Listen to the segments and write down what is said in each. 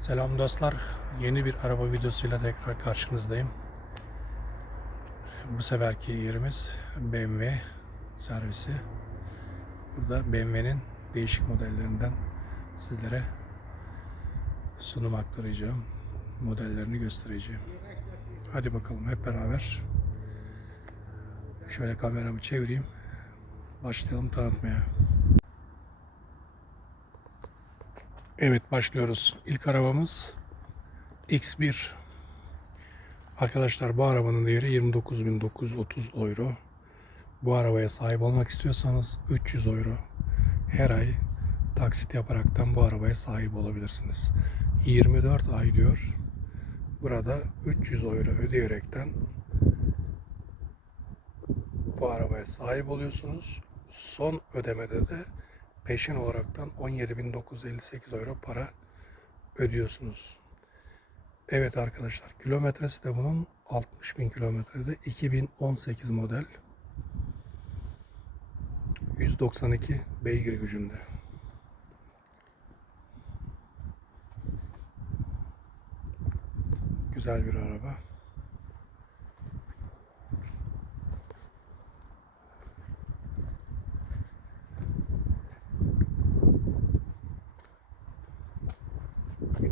Selam dostlar. Yeni bir araba videosuyla tekrar karşınızdayım. Bu seferki yerimiz BMW servisi. Burada BMW'nin değişik modellerinden sizlere sunum aktaracağım. Modellerini göstereceğim. Hadi bakalım hep beraber. Şöyle kameramı çevireyim. Başlayalım tanıtmaya. Evet başlıyoruz. İlk arabamız X1. Arkadaşlar bu arabanın değeri 29.930 euro. Bu arabaya sahip olmak istiyorsanız 300 euro her ay taksit yaparaktan bu arabaya sahip olabilirsiniz. 24 ay diyor. Burada 300 euro ödeyerekten bu arabaya sahip oluyorsunuz. Son ödemede de peşin olaraktan 17.958 euro para ödüyorsunuz. Evet arkadaşlar kilometresi de bunun 60.000 kilometrede 2018 model 192 beygir gücünde. Güzel bir araba.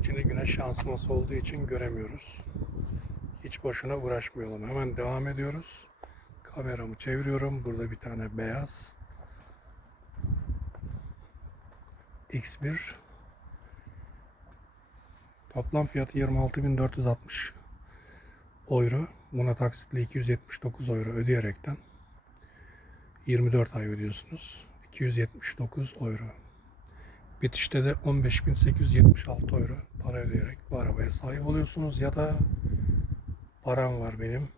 İçinde güneş yansıması olduğu için göremiyoruz. Hiç boşuna uğraşmayalım. Hemen devam ediyoruz. Kameramı çeviriyorum. Burada bir tane beyaz. X1. Toplam fiyatı 26.460 euro. Buna taksitle 279 euro ödeyerekten 24 ay ödüyorsunuz. 279 euro. Bitişte de 15.876 euro para ödeyerek bu arabaya sahip oluyorsunuz ya da param var benim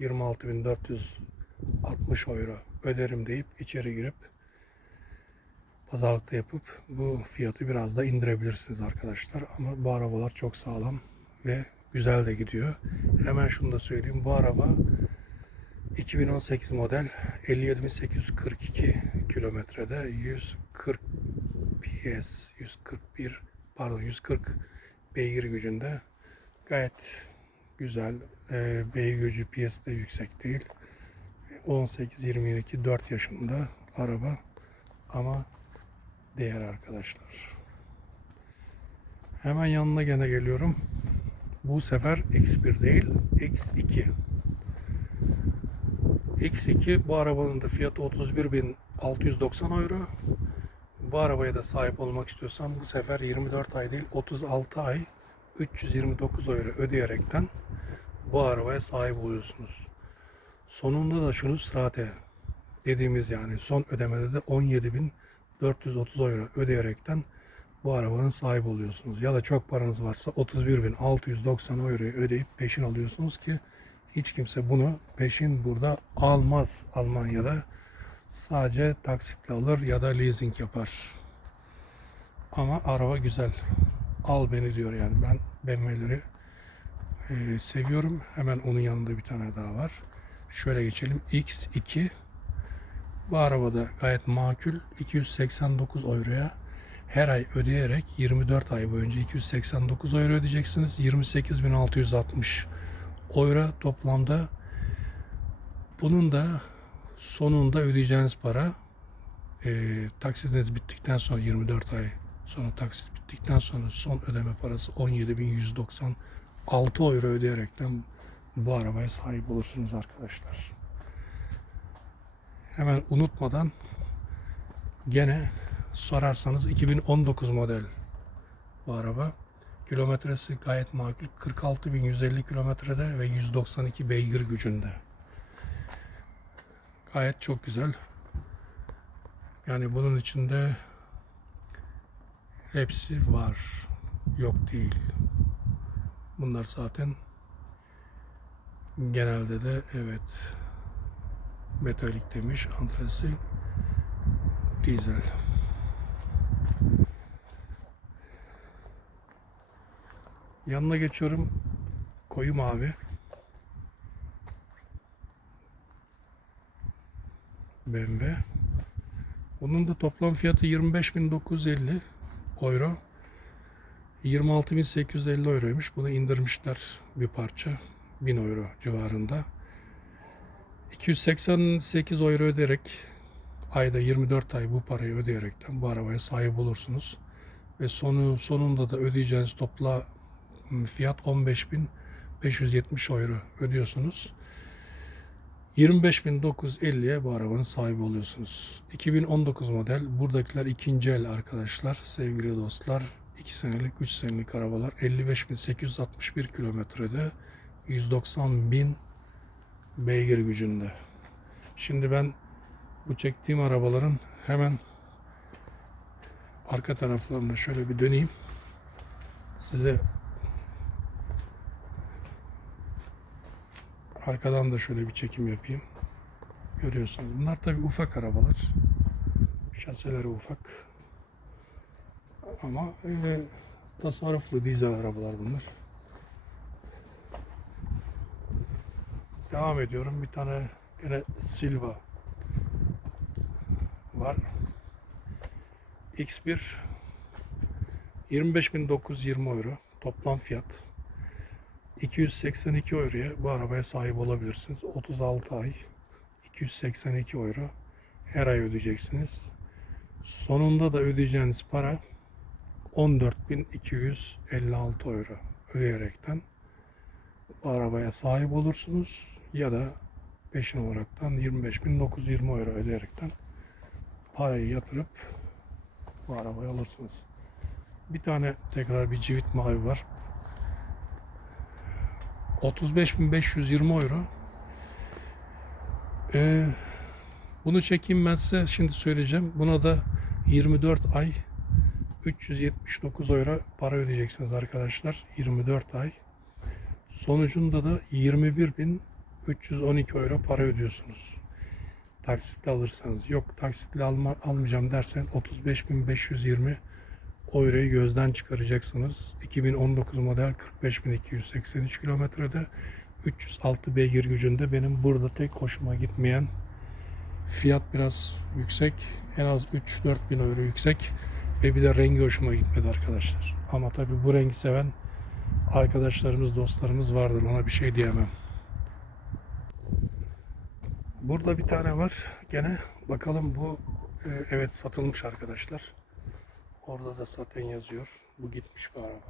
26.460 euro öderim deyip içeri girip pazarlıkta yapıp bu fiyatı biraz da indirebilirsiniz arkadaşlar. Ama bu arabalar çok sağlam ve güzel de gidiyor. Hemen şunu da söyleyeyim. Bu araba 2018 model 57.842 kilometrede 140 PS 141 pardon 140 beygir gücünde gayet güzel. E, beygir gücü de yüksek değil. 18 22 4 yaşında araba ama değer arkadaşlar. Hemen yanına gene geliyorum. Bu sefer X1 değil X2 X2 bu arabanın da fiyatı 31.690 euro bu arabaya da sahip olmak istiyorsan bu sefer 24 ay değil 36 ay 329 euro ödeyerekten bu arabaya sahip oluyorsunuz. Sonunda da şunu sırate dediğimiz yani son ödemede de 17.430 euro ödeyerekten bu arabanın sahibi oluyorsunuz. Ya da çok paranız varsa 31.690 euroyu ödeyip peşin alıyorsunuz ki hiç kimse bunu peşin burada almaz Almanya'da. Sadece taksitle alır ya da leasing yapar. Ama araba güzel. Al beni diyor yani. Ben BMW'leri e, seviyorum. Hemen onun yanında bir tane daha var. Şöyle geçelim. X2 bu arabada gayet makul 289 euroya her ay ödeyerek 24 ay boyunca 289 euro ödeyeceksiniz. 28.660 euro toplamda bunun da sonunda ödeyeceğiniz para e, taksitiniz bittikten sonra 24 ay sonra taksit bittikten sonra son ödeme parası 17.196 euro ödeyerekten bu arabaya sahip olursunuz arkadaşlar. Hemen unutmadan gene sorarsanız 2019 model bu araba. Kilometresi gayet makul. 46.150 kilometrede ve 192 beygir gücünde. Gayet çok güzel. Yani bunun içinde hepsi var. Yok değil. Bunlar zaten genelde de evet metalik demiş. Antresi dizel. Yanına geçiyorum. Koyu mavi. BMW. Bunun da toplam fiyatı 25.950 euro. 26.850 euroymuş. Bunu indirmişler bir parça. 1000 euro civarında. 288 euro öderek ayda 24 ay bu parayı ödeyerekten bu arabaya sahip olursunuz. Ve sonu sonunda da ödeyeceğiniz topla m, fiyat 15.570 euro ödüyorsunuz. 25.950'ye bu arabanın sahibi oluyorsunuz. 2019 model. Buradakiler ikinci el arkadaşlar. Sevgili dostlar. 2 senelik, 3 senelik arabalar. 55.861 kilometrede. 190.000 beygir gücünde. Şimdi ben bu çektiğim arabaların hemen arka taraflarına şöyle bir döneyim. Size arkadan da şöyle bir çekim yapayım. Görüyorsunuz. Bunlar tabi ufak arabalar. Şaseleri ufak. Ama e, tasarruflu dizel arabalar bunlar. Devam ediyorum. Bir tane gene Silva var. X1 25.920 euro toplam fiyat. 282 euroya bu arabaya sahip olabilirsiniz. 36 ay 282 euro her ay ödeyeceksiniz. Sonunda da ödeyeceğiniz para 14.256 euro ödeyerekten bu arabaya sahip olursunuz ya da peşin olaraktan 25.920 euro ödeyerekten parayı yatırıp bu arabayı alırsınız. Bir tane tekrar bir civit mavi var. 35.520 euro. Ee, bunu çekeyim ben size şimdi söyleyeceğim. Buna da 24 ay 379 euro para ödeyeceksiniz arkadaşlar. 24 ay. Sonucunda da 21.312 euro para ödüyorsunuz. Taksitle alırsanız. Yok taksitle alma, almayacağım dersen 35.520 euroyu gözden çıkaracaksınız. 2019 model 45.283 kilometrede 306 beygir gücünde benim burada tek hoşuma gitmeyen fiyat biraz yüksek. En az 3-4 bin euro yüksek. Ve bir de rengi hoşuma gitmedi arkadaşlar. Ama tabi bu rengi seven arkadaşlarımız, dostlarımız vardır. Ona bir şey diyemem. Burada bir tane var. Gene bakalım bu e, evet satılmış arkadaşlar. Orada da zaten yazıyor. Bu gitmiş araba.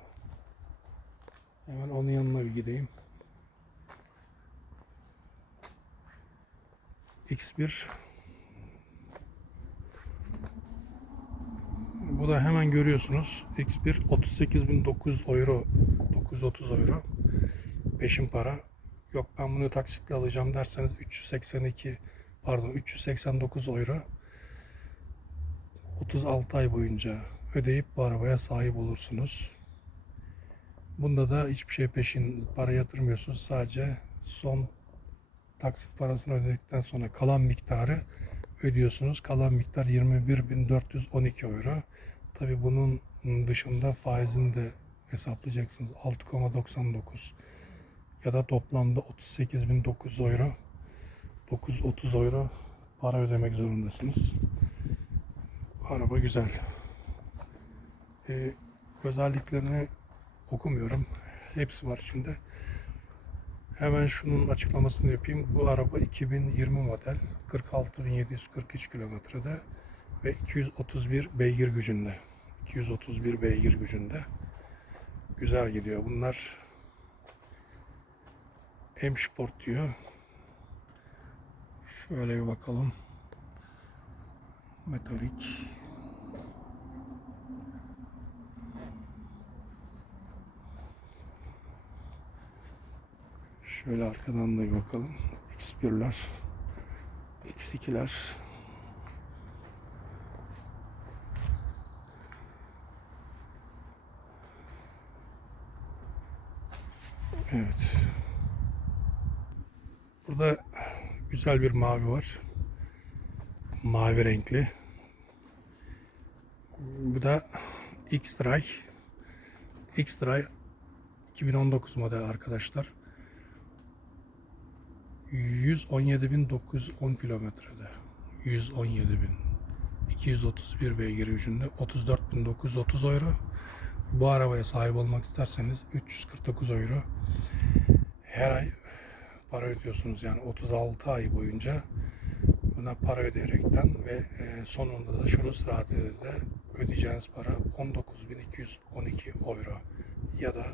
Hemen onun yanına bir gideyim. X1 Bu da hemen görüyorsunuz. X1 38.900 euro 930 euro peşin para. Yok ben bunu taksitle alacağım derseniz 382 pardon 389 euro 36 ay boyunca ödeyip bu arabaya sahip olursunuz. Bunda da hiçbir şey peşin para yatırmıyorsunuz. Sadece son taksit parasını ödedikten sonra kalan miktarı ödüyorsunuz. Kalan miktar 21.412 euro. Tabi bunun dışında faizini de hesaplayacaksınız. 6,99 ya da toplamda 38.900 euro 930 euro para ödemek zorundasınız. Araba güzel. Ee, özelliklerini okumuyorum. Hepsi var içinde. Hemen şunun açıklamasını yapayım. Bu araba 2020 model 46.743 kilometrede ve 231 beygir gücünde. 231 beygir gücünde. Güzel gidiyor. Bunlar M Sport diyor. Şöyle bir bakalım. Metalik. Şöyle arkadan da bir bakalım. X1'ler, X2'ler. Evet. Burada güzel bir mavi var. Mavi renkli. Bu da X-Try. X-Try 2019 model arkadaşlar. 117.910 kilometrede. 117.000. 231 beygir gücünde 34.930 euro. Bu arabaya sahip olmak isterseniz 349 euro her ay para ödüyorsunuz. Yani 36 ay boyunca buna para ödeyerekten ve e, sonunda da şuruz rahatede ödeyeceğiniz para 19.212 euro ya da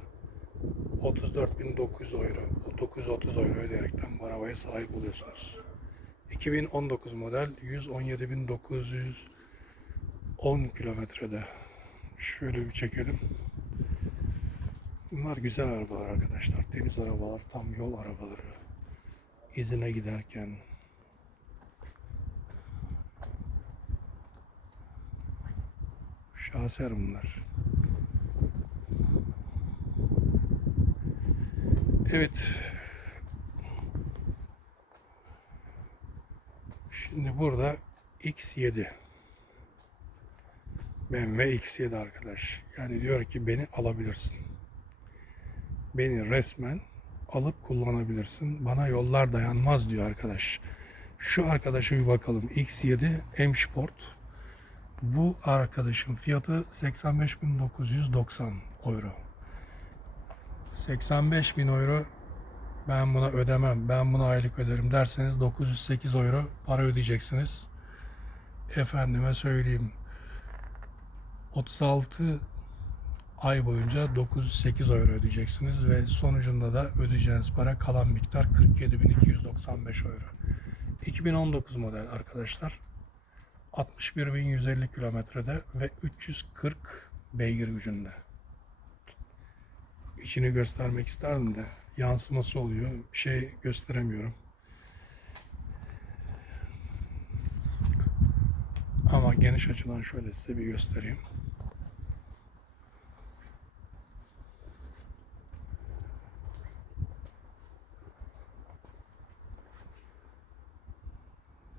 34.900 euro, 930 euro ödeyerekten bu arabaya sahip oluyorsunuz. 2019 model 117.910 kilometrede. Şöyle bir çekelim. Bunlar güzel arabalar arkadaşlar. Temiz arabalar, tam yol arabaları. İzine giderken şaser bunlar. Evet. Şimdi burada X7. BMW X7 arkadaş. Yani diyor ki beni alabilirsin. Beni resmen alıp kullanabilirsin. Bana yollar dayanmaz diyor arkadaş. Şu arkadaşa bir bakalım. X7 M Sport. Bu arkadaşın fiyatı 85.990 euro. 85 bin euro ben buna ödemem, ben buna aylık öderim derseniz 908 euro para ödeyeceksiniz. Efendime söyleyeyim 36 ay boyunca 908 euro ödeyeceksiniz ve sonucunda da ödeyeceğiniz para kalan miktar 47.295 euro. 2019 model arkadaşlar. 61.150 kilometrede ve 340 beygir gücünde. İçini göstermek isterdim de yansıması oluyor. Bir şey gösteremiyorum. Ama geniş açıdan şöyle size bir göstereyim.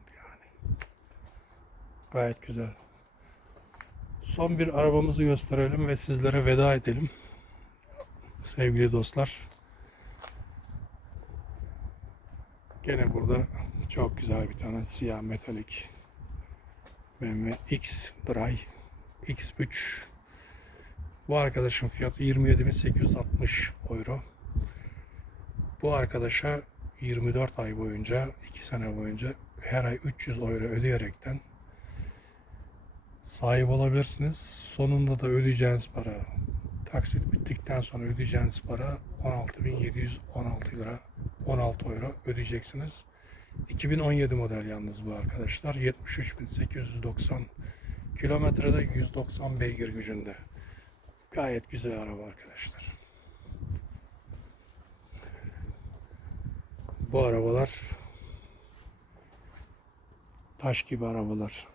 Yani gayet güzel. Son bir arabamızı gösterelim ve sizlere veda edelim. Sevgili dostlar. Gene burada çok güzel bir tane siyah metalik BMW X Drive X3 bu arkadaşın fiyatı 27.860 euro. Bu arkadaşa 24 ay boyunca 2 sene boyunca her ay 300 euro ödeyerekten sahip olabilirsiniz. Sonunda da ödeyeceğiniz para taksit bittikten sonra ödeyeceğiniz para 16.716 lira 16 euro ödeyeceksiniz. 2017 model yalnız bu arkadaşlar. 73.890 kilometrede 190 beygir gücünde. Gayet güzel araba arkadaşlar. Bu arabalar taş gibi arabalar.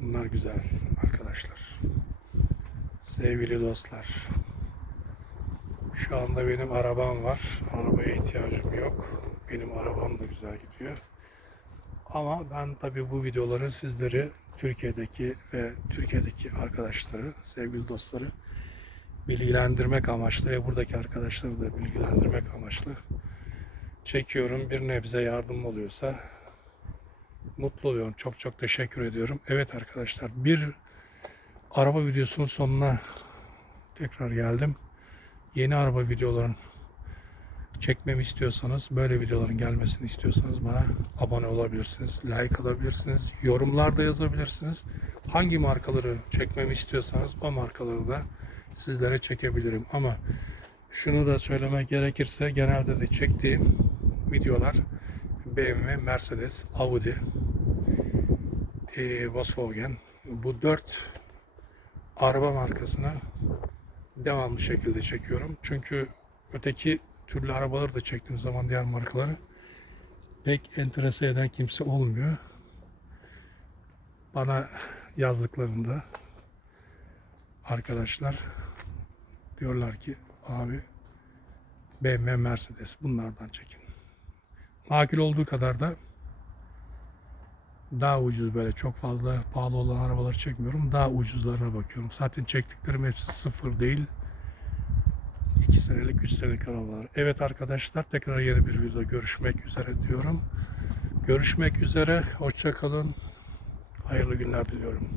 Bunlar güzel arkadaşlar. Sevgili dostlar. Şu anda benim arabam var. Arabaya ihtiyacım yok. Benim arabam da güzel gidiyor. Ama ben tabii bu videoları sizleri Türkiye'deki ve Türkiye'deki arkadaşları, sevgili dostları bilgilendirmek amaçlı ve buradaki arkadaşları da bilgilendirmek amaçlı çekiyorum. Bir nebze yardım oluyorsa mutlu oluyorum. Çok çok teşekkür ediyorum. Evet arkadaşlar bir araba videosunun sonuna tekrar geldim. Yeni araba videoların çekmemi istiyorsanız, böyle videoların gelmesini istiyorsanız bana abone olabilirsiniz, like alabilirsiniz, yorumlarda yazabilirsiniz. Hangi markaları çekmemi istiyorsanız o markaları da sizlere çekebilirim. Ama şunu da söylemek gerekirse genelde de çektiğim videolar BMW, Mercedes, Audi, e, Volkswagen bu dört araba markasını devamlı şekilde çekiyorum. Çünkü öteki türlü arabaları da çektiğim zaman diğer markaları pek enterese eden kimse olmuyor. Bana yazdıklarında arkadaşlar diyorlar ki abi BMW, Mercedes bunlardan çekin. Makul olduğu kadar da daha ucuz böyle çok fazla pahalı olan arabaları çekmiyorum. Daha ucuzlarına bakıyorum. Zaten çektiklerim hepsi sıfır değil. 2 senelik, 3 senelik arabalar. Evet arkadaşlar tekrar yeni bir videoda görüşmek üzere diyorum. Görüşmek üzere. Hoşça kalın. Hayırlı günler diliyorum.